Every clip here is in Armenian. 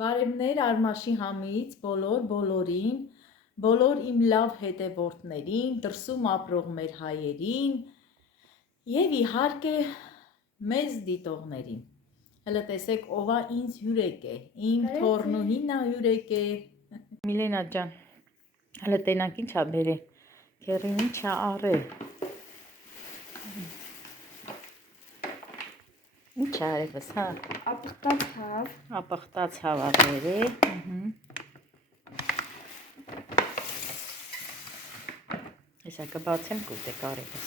Բարևներ Արմաշի համից բոլորին, բոլոր իմ լավ հետևորդներին, դրսում ապրող մեր հայերին և իհարկե մեզ դիտողներին։ Հələ տեսեք ովա ինձ հյուրեք է, իմ թորնուհինա հյուրեք է։ Միլենա ջան, հələ տենակ ինչա բերե, քերին ինչա առե։ Ինչա արևս, հա։ Ապխտած հավավեր է։ Հեսա կբացեմ կուտեք արևս։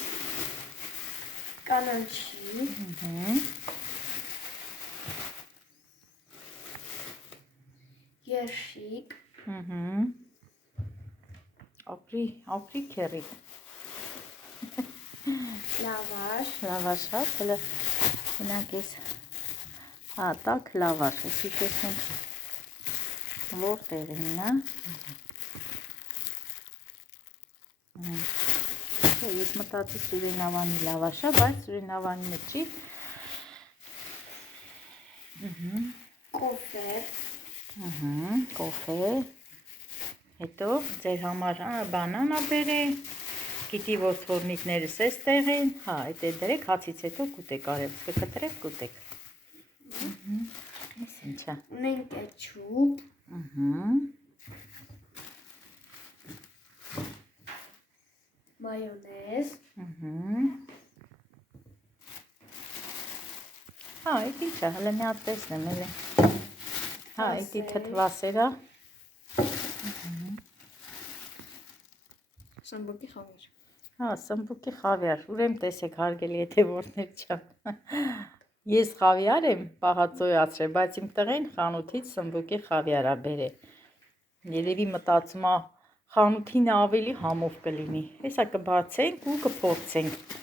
Կանանչի։ Երշիկ։ Ապրի քերի։ Լավաշ։ Լավաշ, հա, հələ մենակ ես հատակ լավաշ, եսի տեսնենք որտեղին է։ Ես մտածի Սուրենավանի լավաշա, բայց Սուրենավանինը չի։ Կոֆե։ Կոֆե։ Հետո ձեր համար բանանա բերե, գիտի ոսվորնիկներս էստեղ են, հա, այդ է դրեք, հացից հետո կուտեք արևս, կկտրեք կուտեք։ Ես ինչա։ Ունենք կեչուպ։ Մայոնեզ։ Հա, այդ ինչա, հələ մի հատ տեսնեմ էլի։ Հա, այդի թթվասերա։ Սմբուկի խավիար։ Հա, սմբուկի խավիար, ուրեմն տեսեք հարգելի հետևորդներ ջան։ Ես խավիար եմ պահածոյացրել, բայց իմ տղեն խանութից սմբուկի խավիարա բերե։ Երևի մտածում է խանութինը ավելի համով կլինի։ Հեսա կբացենք ու կփորձենք։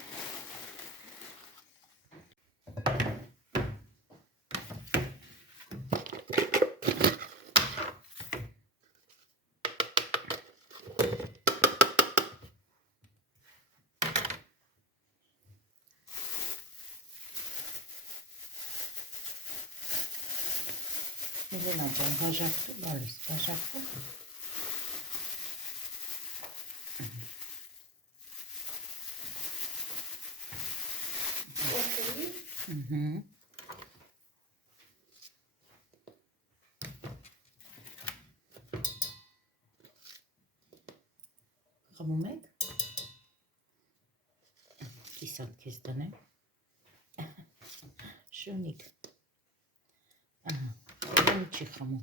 Միլենա ջան, բաժակտու, բարիս, բաժակտու։ Խմում եք։ Կիսատ քեզ տնեմ։ Շունիկ։ Ուրեմն չի խմում։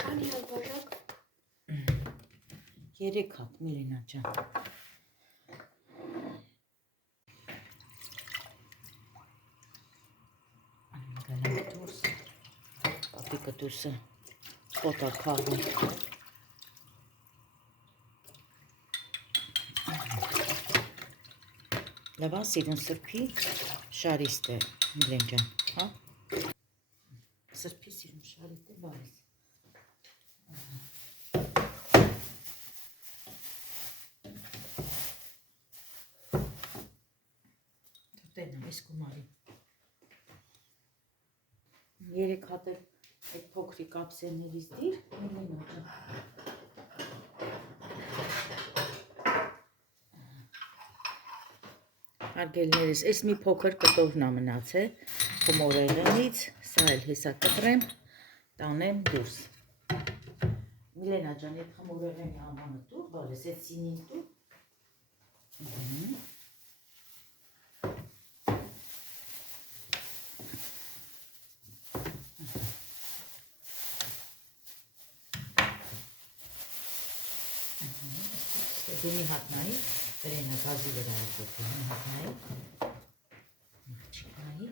Քանի հատ բաժակ։ 3 հատ, Միլենա ջան։ Գալանք դուրս։ Պապիկը դուրսը խոտ է քաղում։ Լավ, սիրուն սրբի շարիստ է, Միլեն ջան, հա։ Սրբի սիրուն շարիստ է, բարիս։ Տենամ, ես կումարի։ 3 հատ էլ այդ փոքրիկ ափսեներից դիր, Միլենա ջան։ Հարգելիներս, ես մի փոքր կտորն է մնացել խմորեղենից, սա էլ հեսա կտրեմ, տանեմ դուրս։ Միլենա ջան, այդ խմորեղենի համանը տուր, բարես, այդ սինին տուր։ Դու մի հատ նայի, վերենա գազի վրա է կոթի, մի հատ նայի, չիկ նայի։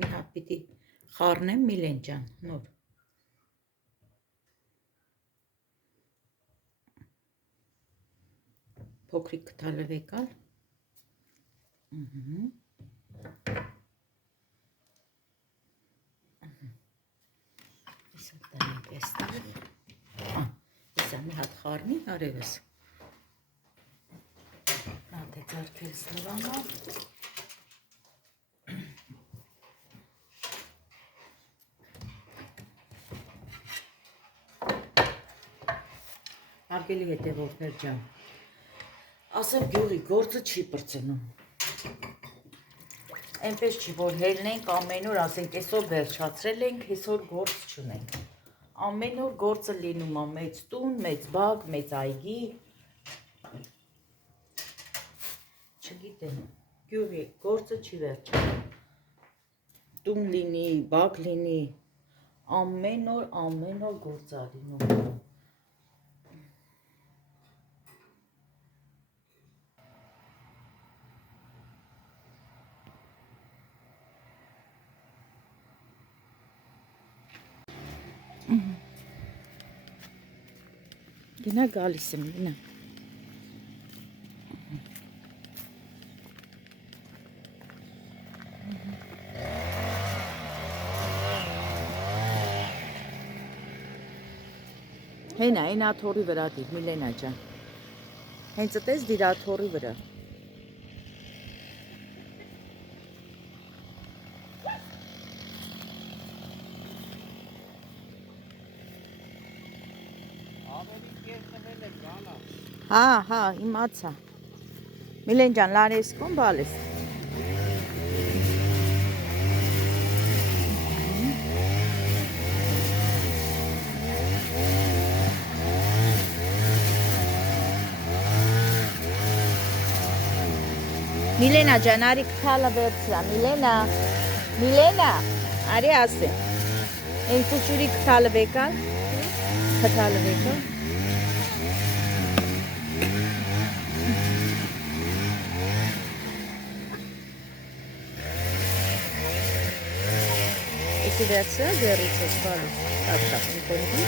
Մի հատ պիտի խառնեմ, Միլեն ջան, նոր։ փոքրիկ քթալով եկալ։ Իսկ դրանք էստեղ։ Իսկ մի հատ խառնի արևս։ Նա դե ձարքել սլվանա։ Արգելի հետևորդներ ջան, ասեմ գյուղի գործը չի պրծնում, այնպես չի, որ հելնենք ամեն օր, ասենք այսօր վերջացրել ենք, այսօր գործ չունենք, ամեն օր գործը լինում է մեծ տուն, մեծ բակ, մեծ այգի, չգիտեմ, գյուղի գործը չի վերջանում, տուն լինի, բակ լինի, ամեն օր գործ է լինում, Գնա գալիս եմ, գնա։ Հենա, այն աթորի վրա դիր, Միլենա ջան։ Հենց այդպես դիր աթորի վրա։ Հա, իմացա։ Միլեն ջան, լարես կոն բալես։ Միլենա ջան, արի քթալը վերցրա, Միլենա, արի ասեմ։ Այն ծուծուրի քթալը վեկալ, Если վերցրա ձեռից ես բալիս, կատկապն կոնգի։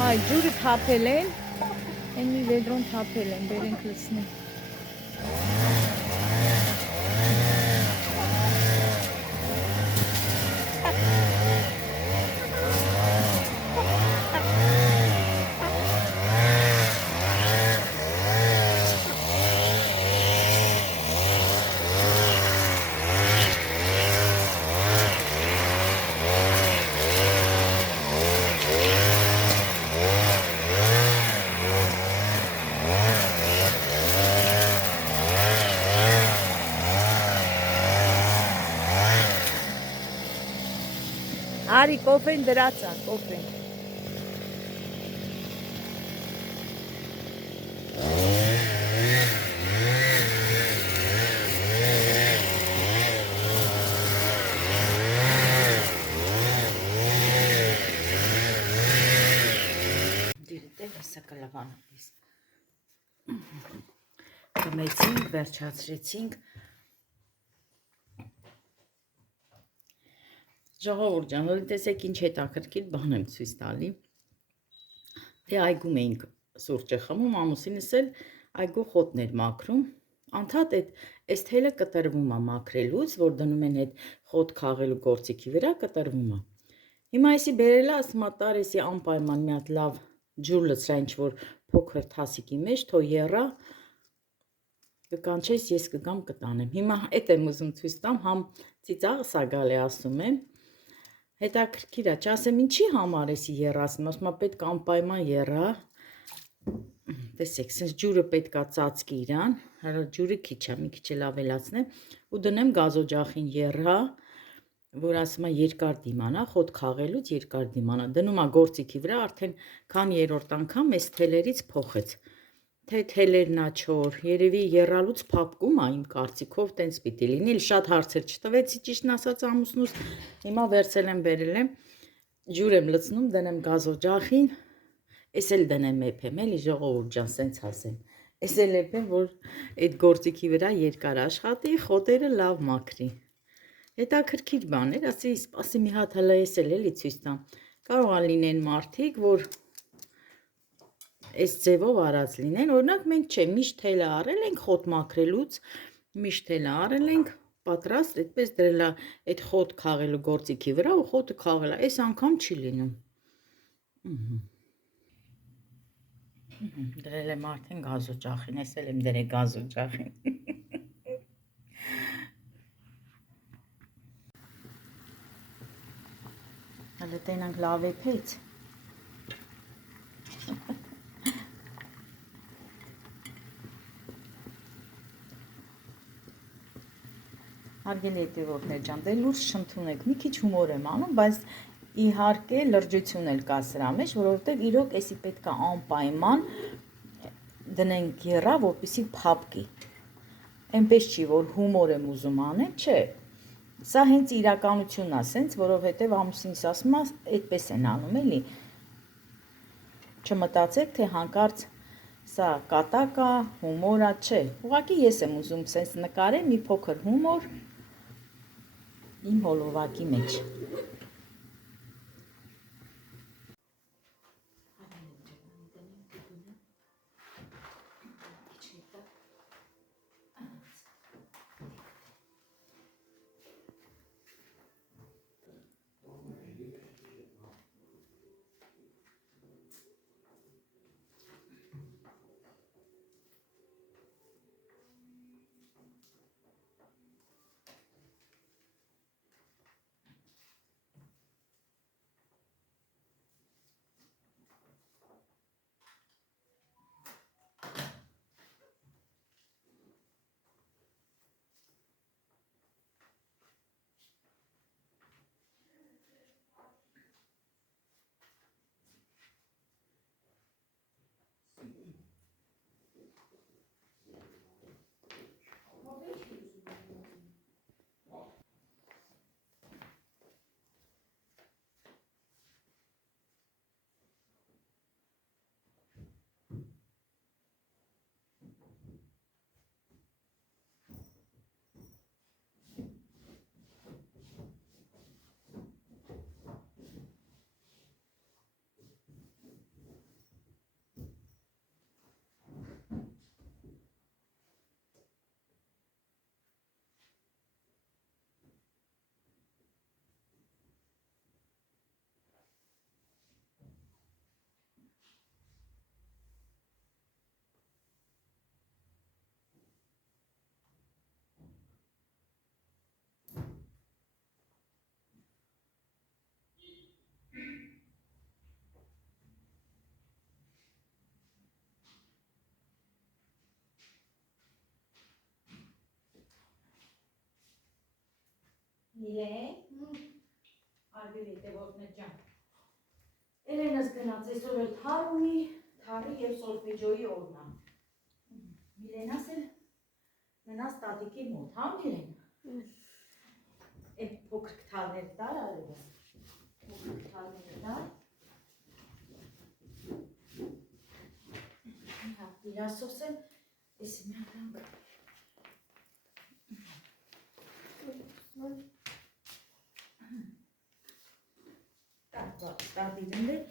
Այ, ջուրը թապել են, են մի վեդրոն թապել են, բերենք լսնենք։ Արի կոֆեն դրացա, կոֆեն։ Դիրտել հեսա կլավանապիս։ Կմեցինք, վերջացրեցինք։ Ժողովուրդ ջան, հոդի տեսեք ինչ հետաքրքիր բան եմ ցույց տալի։ Դե այգում էինք սուրճը խմում, ամուսինս էլ այգու խոտներ մաքրում։ Անդադ այս թելը կտրվում է մաքրելուց, որ դնում են այդ խոտ քաղելու գործիքի վրա կտրվում է։ Հիմա էսի բերելա, ասում է տարեսի անպայման մի հատ լավ ջուր լցրա ինչ որ փոքր թասիկի մեջ, թո եռա կկանչես ես կգամ կտանեմ։ Հիմա այդ եմ ուզում ցույց տամ, համ ծիծաղս ա գալի ասում եմ։ Հետաքրքիր է, չասեմ ինչի համար էսի եռասն, ասում է պետք անպայման եռա։ Տեսեք, sense ջուրը պետքա ծածկի իրան, հələ ջուրը քիչ է, մի քիչ էլ ավելացնեմ ու դնեմ գազօջախին եռա, որ ասում է երկար դիմանա, խոտ քաղելուց երկար դիմանա։ Դնում է գործիքի վրա, արդեն քան երրորդ անգամ այս թելերից փոխեց։ Թե թելերն ա չոր, երևի եռալուց փափկում է իմ կարծիքով, տենց պիտի լինի, շատ հարցեր չտվեցի ճիշտն ասած ամուսնուս, հիմա վերցել եմ բերել եմ, ջուր եմ լցնում, դնեմ գազօջախին, էս էլ դնեմ էփեմ, էլի ժողովուրդ ջան, սենց ասեմ, էս էլ էփեմ, որ այդ գործիքի վրա երկար աշխատի, խոտերը լավ մաքրի։ Հետաքրքիր բան էր, ասի մի հատ հələ էս էլ էլի ցույց տամ, Կարող է լինեն մարդիկ, որ այս ձևով արած լինեն, օրինակ մենք չէ, միշտ թելը առել ենք խոտ մաքրելուց, միշտ թելը առել ենք, պատրաստ, այդպես դրել է այդ խոտ քաղելու գործիքի վրա ու խոտը քաղել է, այս անգամ չի լինում։ Դրել եմ արդեն գազօջախին, ես էլ եմ դրել գազօջախին։ Հələ տենանք լավ է փեց։ Հարգելի հետևորդներ ջան, դե լուրջ չընդունեք, մի քիչ հումոր եմ անում, բայց իհարկե լրջություն էլ կա սրա մեջ, որովհետև իրոք էսի պետք է անպայման դնենք եռա, որպեսզի փափկի։ Այնպես չի, որ հումոր եմ ուզում անել, չէ։ Սա հենց իրականությունն է, սենց, որովհետև ամուսինս ասում է, այդպես են անում, էլի։ Չմտածեք, թե հանկարծ սա կատակ է, հումոր է, չէ։ Ուղղակի ես եմ ուզում սենց նկարել մի փոքր հումոր իմ հոլովակի մեջ։ Միլեն, արգելի հետևորդներ ջան, Էլենաս գնաց այսօր էլ թար ունի, թարի և սոլֆեջոյի օրնա։ Միլենաս էլ մնաց տատիկի մոտ, հա Միլեն։ Այդ փոքրիկ թարներ տար արևս, փոքրիկ թարներ տար։ Հա, իրասոս եմ, ես մի անգամ Так, стабильно.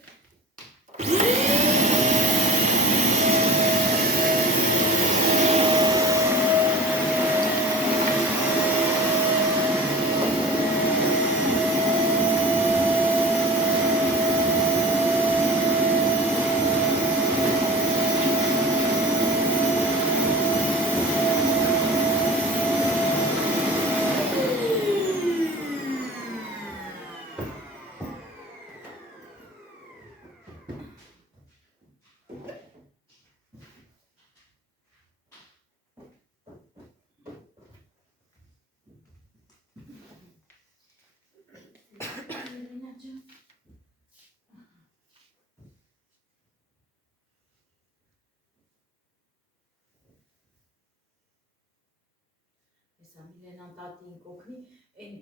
Միլենան տատին կողնի, այն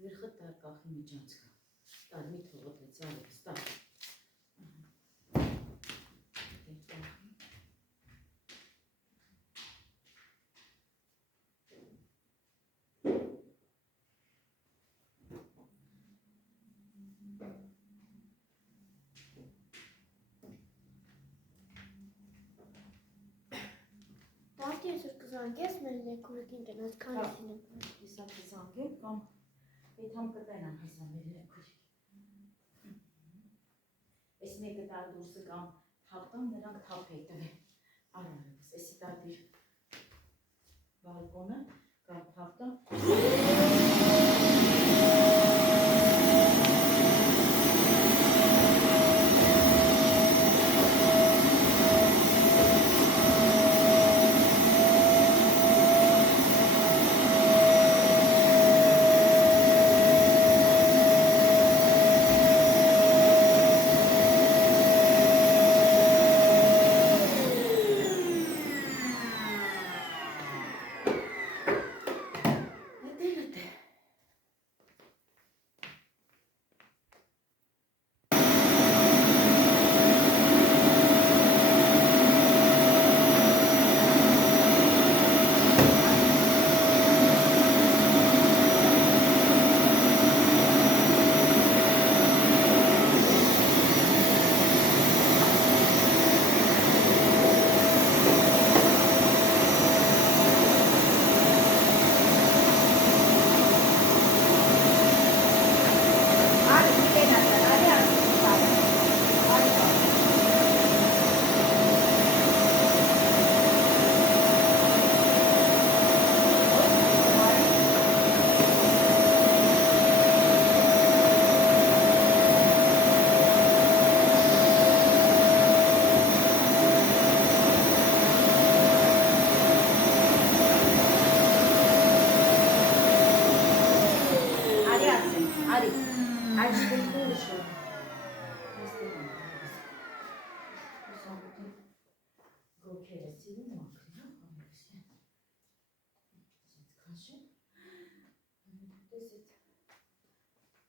վիրխը տար կախի միջանցկա, տար մի թողոտ է ծարեց, տար, զանգես մեր ներքուրիկին տնած քանիսին է։ Իսա կզանգեմ կամ եթամ կտենամ հեսա մեր ներքուրիկ։ Ես մեկը տար դուրսը կամ թաղտան նրանք թափ է տվեն։ Արարս, եսի տատիր բալկոնը կամ թաղտան։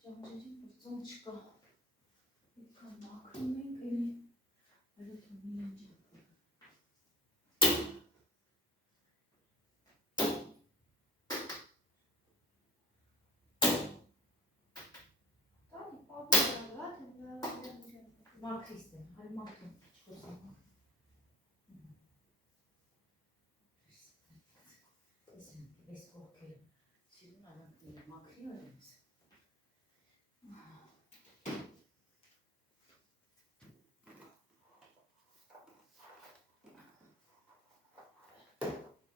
Ճանճերին բրծոն չկա, ետքան մաքրում ենք էլի, այլը թողնի ենջա։ Տանի պապի գավատ Մաքրիստ է, այլ մաքրում, չկոսում։ Ես կողքերը սիրուն արանքները մաքրի արենց։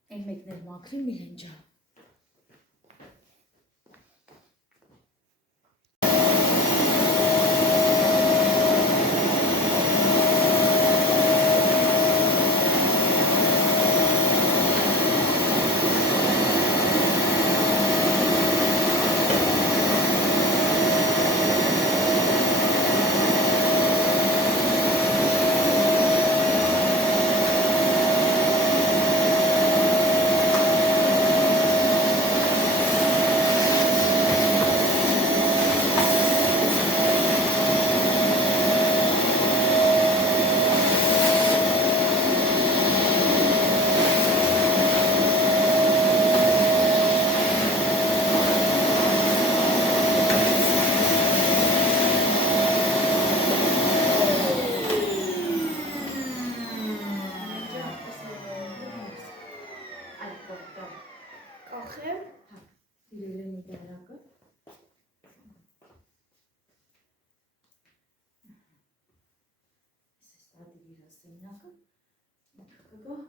Այն մեկներ մաքրի միլենջա։ Կախեմ։ Իրելենի դարակը։ Ես ստադիր իր ասենյակը, ինքը կգա։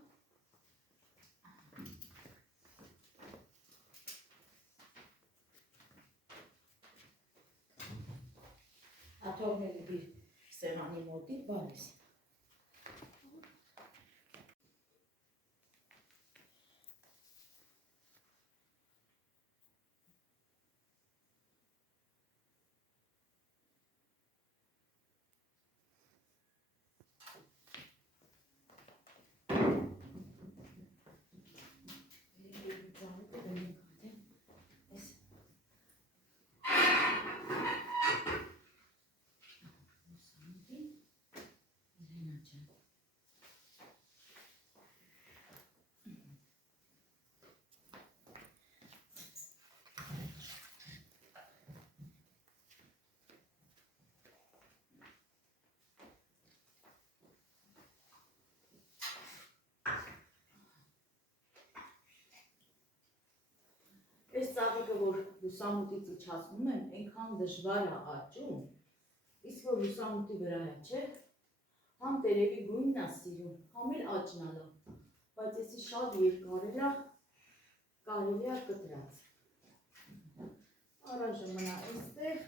Աթողները բիր սեղանի մոտի բալես։ այս ծաղիկը, որ լուսամուտից իջացնում եմ, այնքան դժվար է աճում, իսկ որ լուսամուտի վրա է, չէ, համ տերևի գույնն է սիրում, համ էլ աճն է լավ, բայց էսի շատ երկար է, կարելի է կտրած։ Առայժմ մնա այստեղ։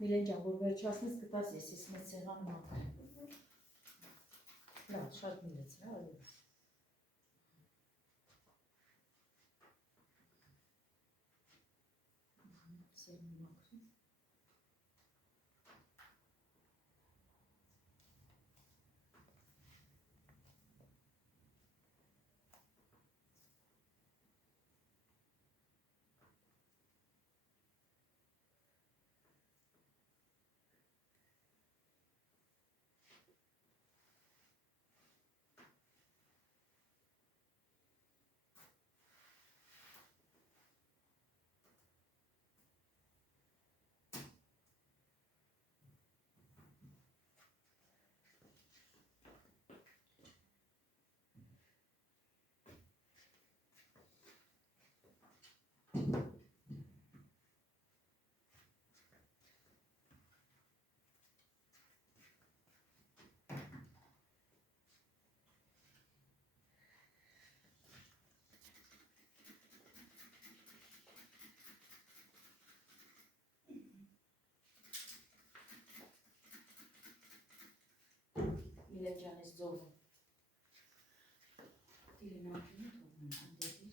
Միլեն ջան, որ վերջացնես կտաս ես մեծ սեղան մաքրեմ։ Լավ, շատ միլեց, հա, այլևս։ Սեղան մաքրեմ։ Միլեն ջան, ես ձողը։ Դիրեն անկին է թողնում անդետիր։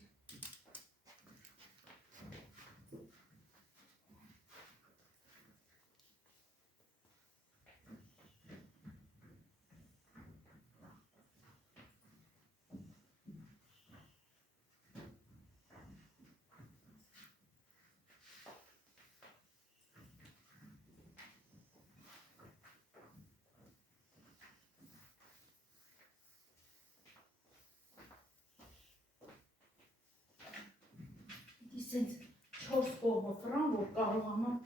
Սենց 4 կողմը ֆրան, որ կարողանամ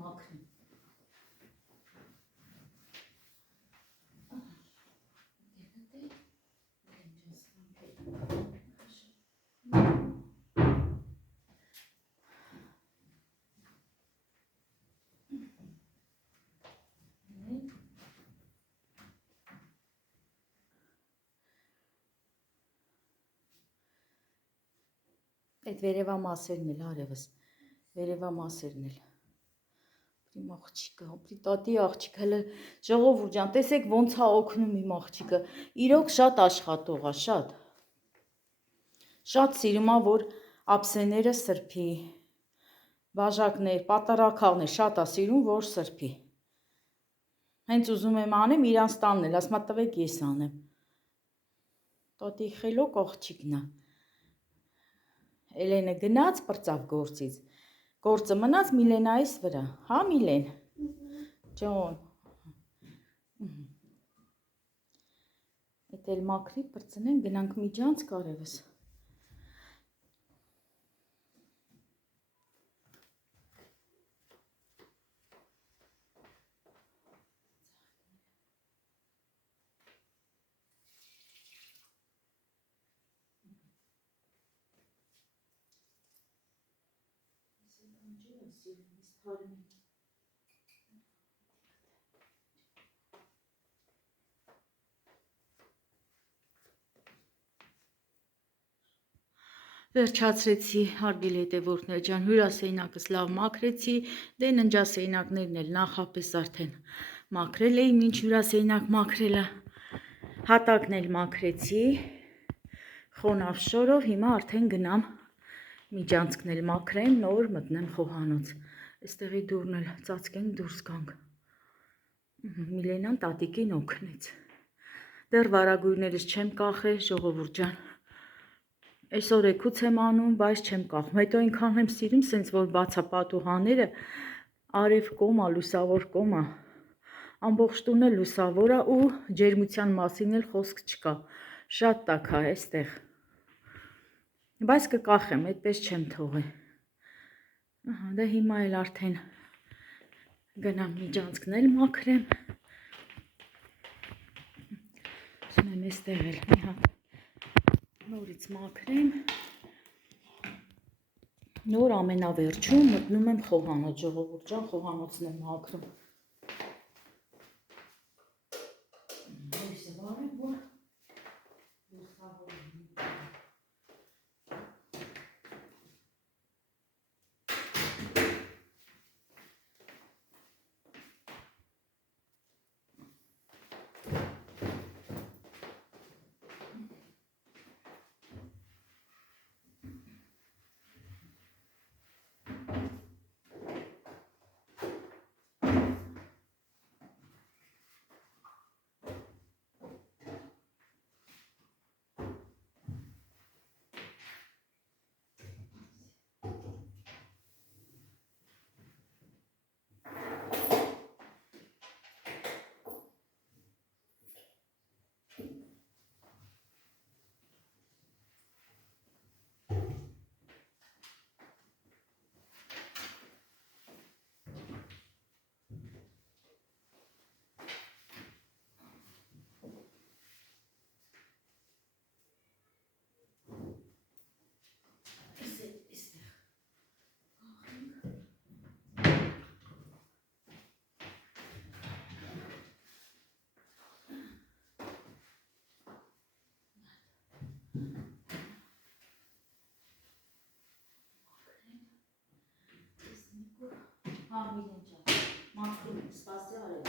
մաքրել։ Այդ վերևա մասերն էլ արևս, վերևա մասերն էլ։ Իմ աղջիկը, ապրի տատի աղջիկը, հələ ժողովուրդ ջան, տեսեք ոնց է օգնում իմ աղջիկը։ Իրոք շատ աշխատող է, շատ։ Շատ սիրում է, որ ափսեները սրբի, բաժակներ, պատարակալներ, շատ է սիրում, որ սրբի։ Հենց ուզում եմ անեմ, իրանց տանն էլ, ասում է տվեք ես անեմ։ Տատի խելոք աղջիկն է։ Էլենը գնաց, պրծավ գործից, գործը մնաց Միլենայիս վրա, հա Միլեն, ջոն, էտ էլ մաքրի, պրծնեն, գնանք միջանց կարևս, Վերջացրեցի հարգելի հետևորդներ ջան, հյուրասենյակս լավ մաքրեցի, դե ննջասենյակներն էլ նախապես արդեն մաքրել էի, մինչ հյուրասենյակ մաքրելը, հատակն էլ մաքրեցի, խոնավ շորով, հիմա արդեն գնամ միջանցքն էլ մաքրեմ, նոր մտնեմ խոհանոց, այստեղի դուռն էլ ծածկենք դուրս գանք, Միլենան տատիկին օգնեց, դեռ վարագույրներս չեմ կախել, ժողովուրդ ջան, այսօր էքուց եմ անում, բայց չեմ կախում, հետո այնքան եմ սիրում, սենց որ բացապատուհաները, արև կոմա, լուսավոր կոմա, ամբողջ տունը լուսավոր է ու ջերմության մասին էլ խոսք չկա, շատ տաք է այստեղ, բայց կկախեմ, այդպես չեմ թողել, դե հիմա էլ արդեն գնամ միջանցքն էլ մաքրեմ, ասում եմ այստեղ էլ մի հատ նորից մաքրեմ, նոր ամենավերջում մտնում եմ խոհանոց, ժողովուրդ ջան, խոհանոցն եմ մաքրում, Միլեն ջան, մաքրում եմ, սպասի արև,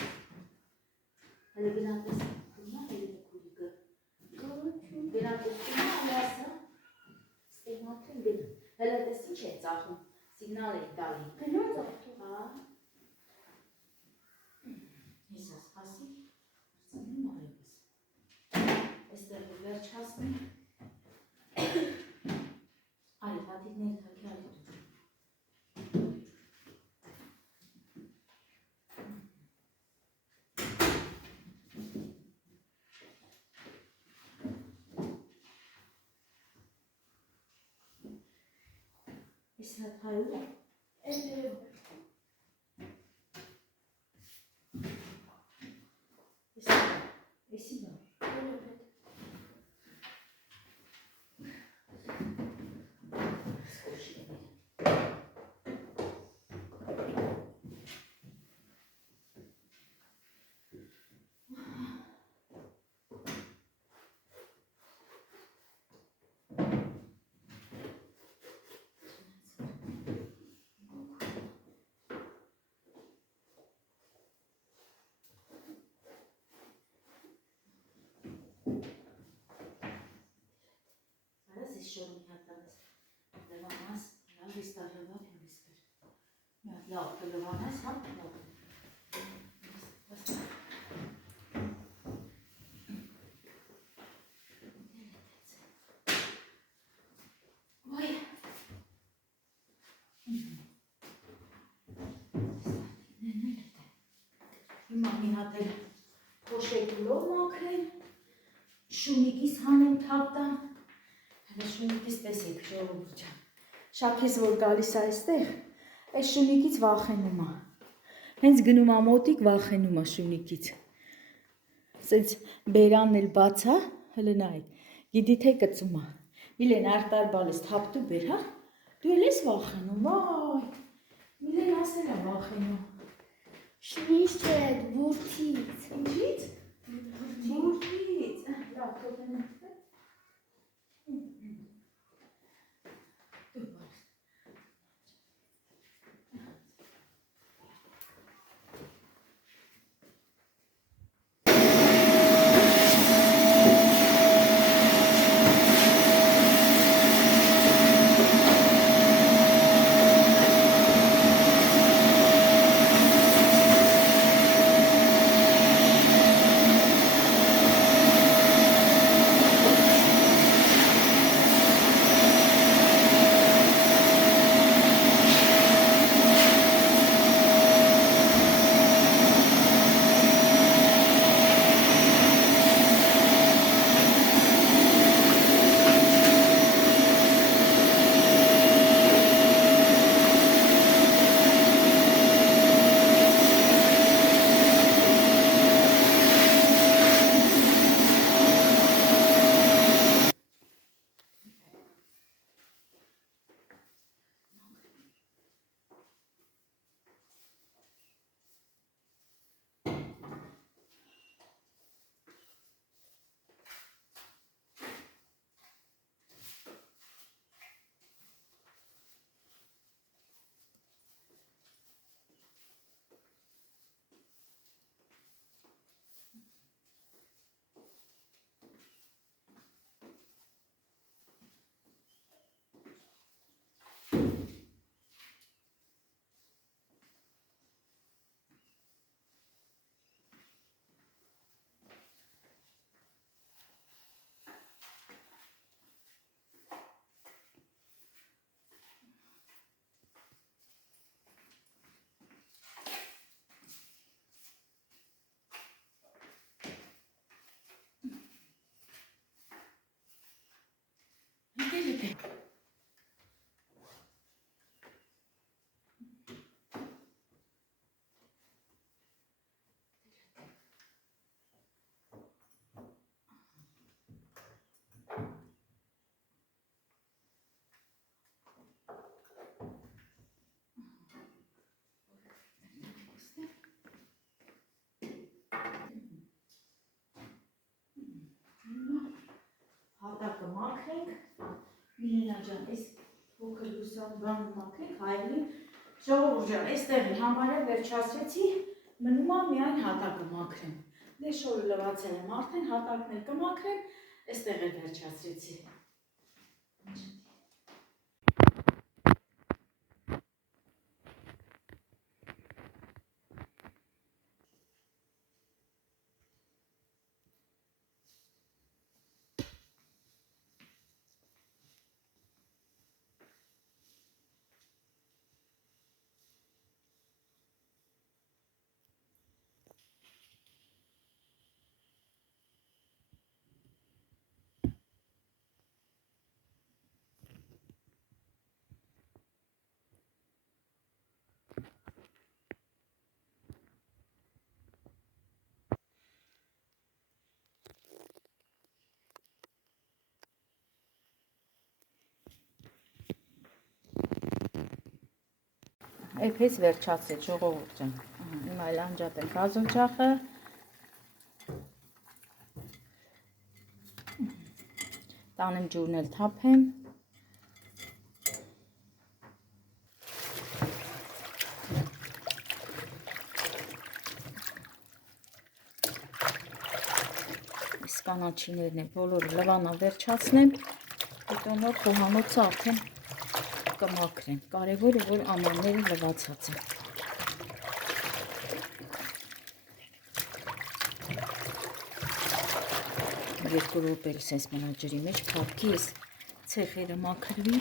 հələ գնատես կունա, հելինը կուրիկը, գնատես կունա, հլասա, ստեղ մաքրում գնա, հələ տես ինչ է ծախում, սիգնալ է տալի, գնա ծախում, հեսա սպասի, արցանում արևս, այստեղ վերջ հասնում, արև, հատիկներ թակի արև, Իսրատ հայուր է, էսի բա, Շորում հատած լվանաս, լավ իստարլվավ եմ իսկր, միատ լավ կլվանաս, հապ լավ վայ հիմա մի հատ էլ փոշեկուլով մաքրեմ, շունիկիս հանեմ թապտամ, շունիկից տեսեք ժողովուրդ ջան, շաքես որ գալիս է այստեղ, այս շունիկից վախենում է, հենց գնում է մոտիկ վախենում է շունիկից, սենց բերանն էլ բաց է, հլը նայեք, գիտի թե կծում է, Միլեն արտար բալես թապտու բեր, հա, դու էլ ես վախենում, վայ, Միլեն ասել է վախենում, շնից չէ, բուրթից, ինչից, բուրթից, լավ, թողնեմ մաքրենք, Միլենա ջան, այս փոքր լուսան բանը մաքրենք, հայրին, ժողովուրդ ջան, այստեղ համարը վերջացրեցի, մնում է միայն հատակը մաքրեմ։ Դե շորը լվացել եմ արդեն, հատակն էլ կմաքրեմ, այստեղ էլ վերջացրեցի։ Էպես վերջացրեց ժողովուրդ ջան։ Հիմա այլ անջատեմ գազօջախը։ Տանեմ ջուրն էլ թափեմ։ Այս կանաչիներն են բոլորը լվանա վերջացնեմ։ Հետո նոր խոհանոցը արդեն կմաքրեմ։ Կարևորը որ ամանները լվացած են։ Երկու րոպե էլ սենց մնա ջրի մեջ փափկի, այս ցեխերը մաքրվի։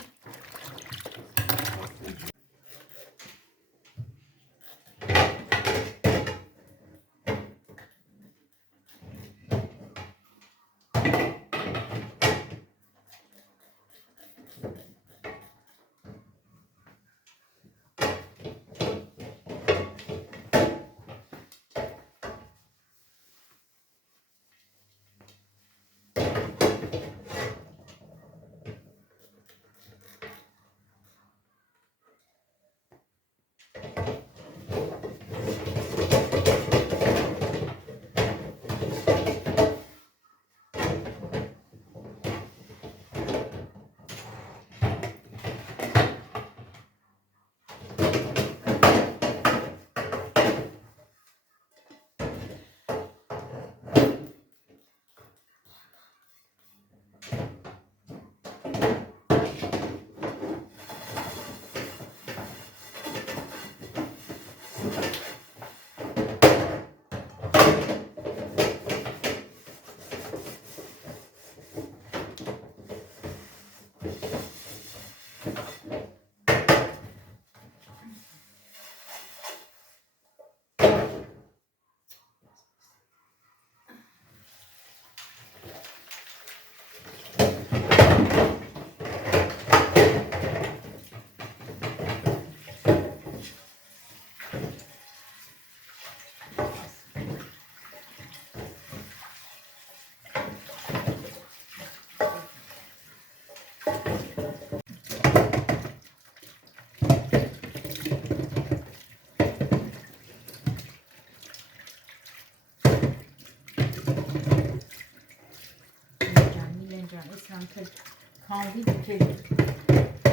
Քանդի դուք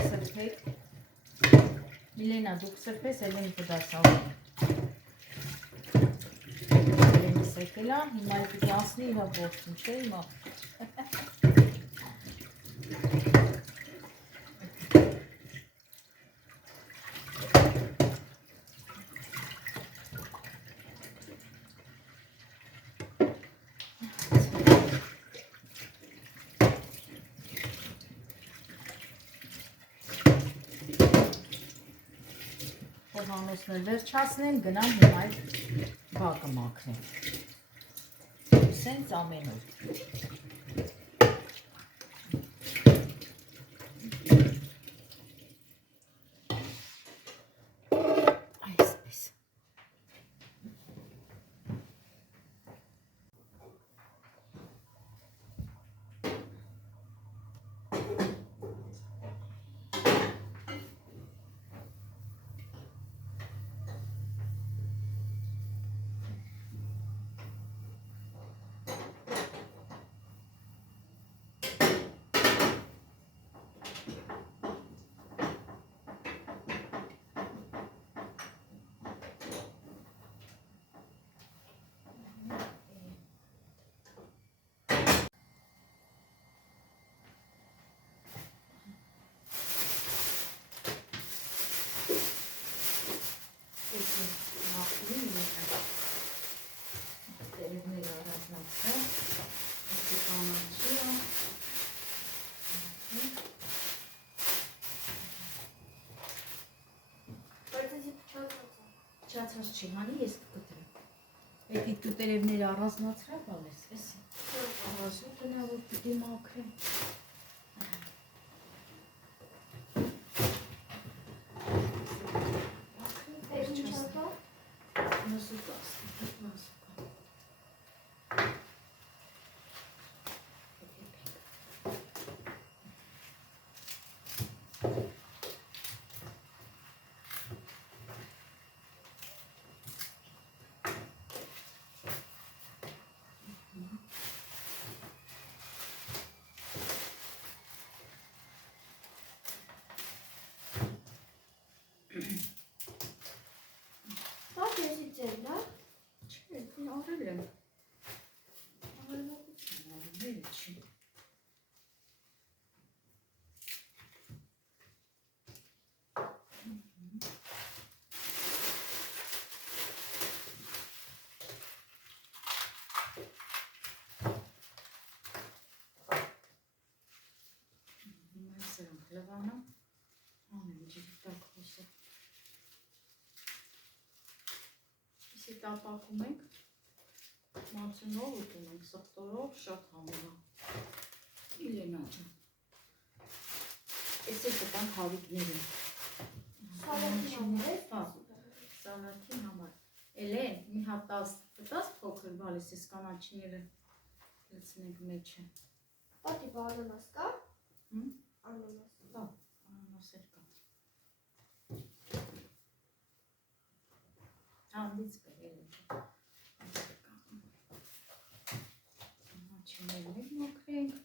սրբեք։ Միլենա դուք սրբես, Էլենի կդասավորի։ Էլենի սրբելա, հիմա պիտի անցնի իրա որդին, չէ հիմա։ Խոհանոցն վերջացնեմ, գնամ հիմա այդ բակը մաքրեմ։ Սենց ամեն օր։ Այսպես։ առանձնացրել, այսի կանաչի է, Բայց էսի չացած չի, հանի ես կկտրեմ, էդի տուտերևները առանձնացրել բալես, էսի, առազու տնա, որ պիտի մաքրեմ, նասուկա, Բայց էսի ձերն է։ չէ, արել եմ, արելողություն արել, վերը չի, սրանք լվանա, անեմ ջիրի տակ հոսը, իսի տապակում ենք, մացունով ուտում ենք, սխտորով շատ համուր է, Իլենա ջան, ես էլ կտանք հավիքներին, Սալատի համար է։ սալատի համար, Էլեն, մի հատ 10 կտաս փոքր բալիս ես կանաչիները լցնենք մեջը, Պատի բանանաս կա։ Հմ? Անանաս։ Բա, անանասեր կա, հանդից բեր Էլեն, կանաչիներն էլ մոքրենք,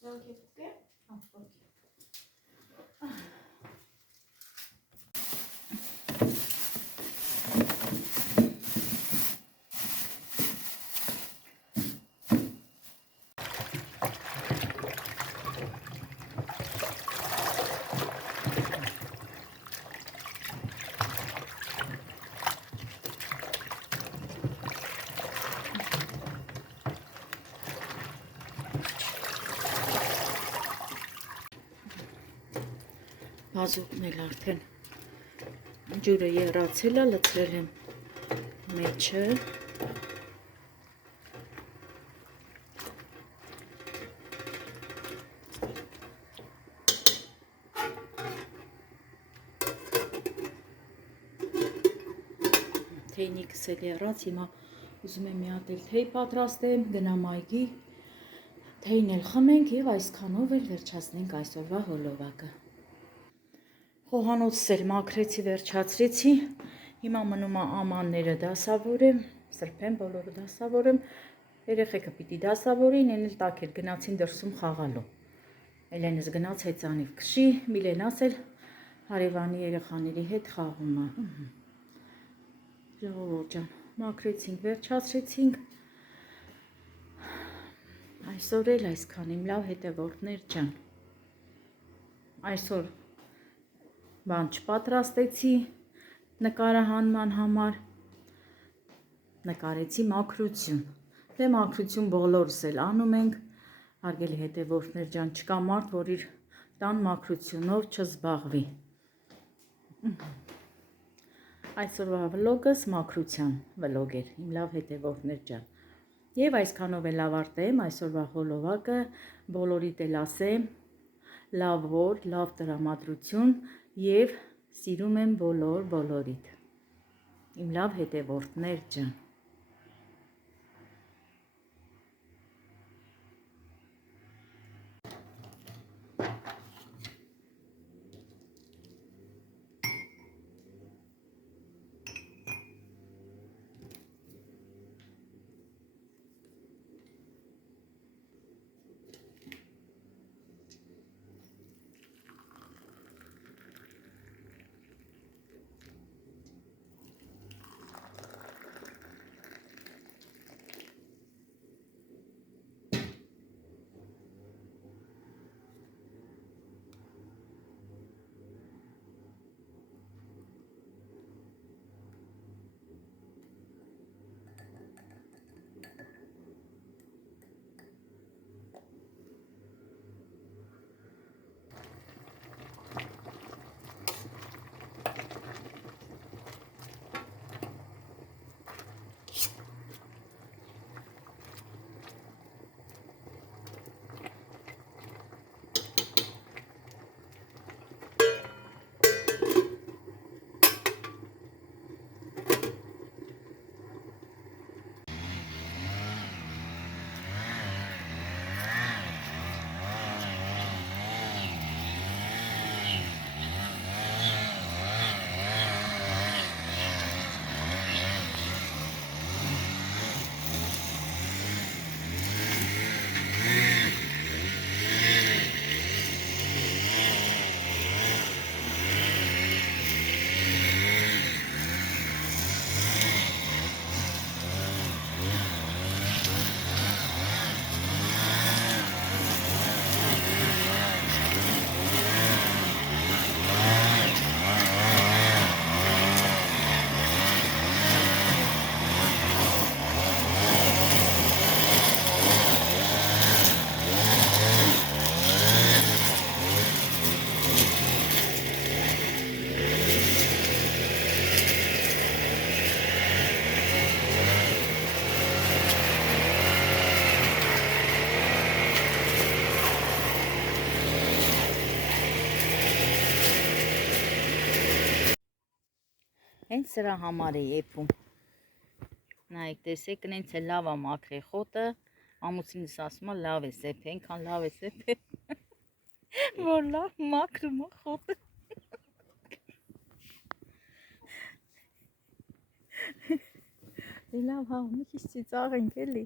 Սրանք է պուկ է։ ապոքի, բազուկն էլ արդեն ջուրը եռացել է, լցրել եմ մեջը, թեյնիկս էլ եռաց, հիմա ուզում եմ մի հատ էլ թեյ պատրաստեմ, գնամ այգի, թեյն էլ խմենք և այսքանով էլ վերջացնենք այսօրվա հոլովակը։ Խոհանոցս էլ մաքրեցի, վերջացրեցի, հիմա մնում է ամանները դասավորեմ, սրբեմ, բոլորը դասավորեմ, երեխեքը պիտի դասավորին, են էլ տակ էր գնացին դրսում խաղալու, Էլենս գնաց հեծանիվ քշի, Միլենաս էլ հարևանի երեխաների հետ խաղում է, ժողովուրդ ջան, մաքրեցինք, վերջացրեցինք, այսօր էլ այսքան իմ լավ հետևորդներ ջան, այսօր բան չպատրաստեցի նկարահանման համար, նկարեցի մաքրություն, դե մաքրություն բոլորս էլ անում ենք, հարգելի հետևորդներ ջան, չկա մարդ, որ իր տան մաքրությունով չզբաղվի, այսօրվա վլոգս մաքրության վլոգ էր, իմ լավ հետևորդներ ջան, և այսքանով էլ ավարտեմ այսօրվա հոլովակը, բոլորիդ էլ ասեմ, լավ օր, լավ տրամադրություն և սիրում եմ բոլորիդ, իմ լավ հետևորդներ ջան։ Հենց սրա համար է եփում։ Նայեք, տեսեք, ինձ է լավ է մաքրել խոտը, ամուսինս ասում է լավ է սեփ, այնքան լավ է սեփ, որ լավ մաքրում է խոտը։ Լավ, հա, մի քիչ ծիծաղ ենք էլի։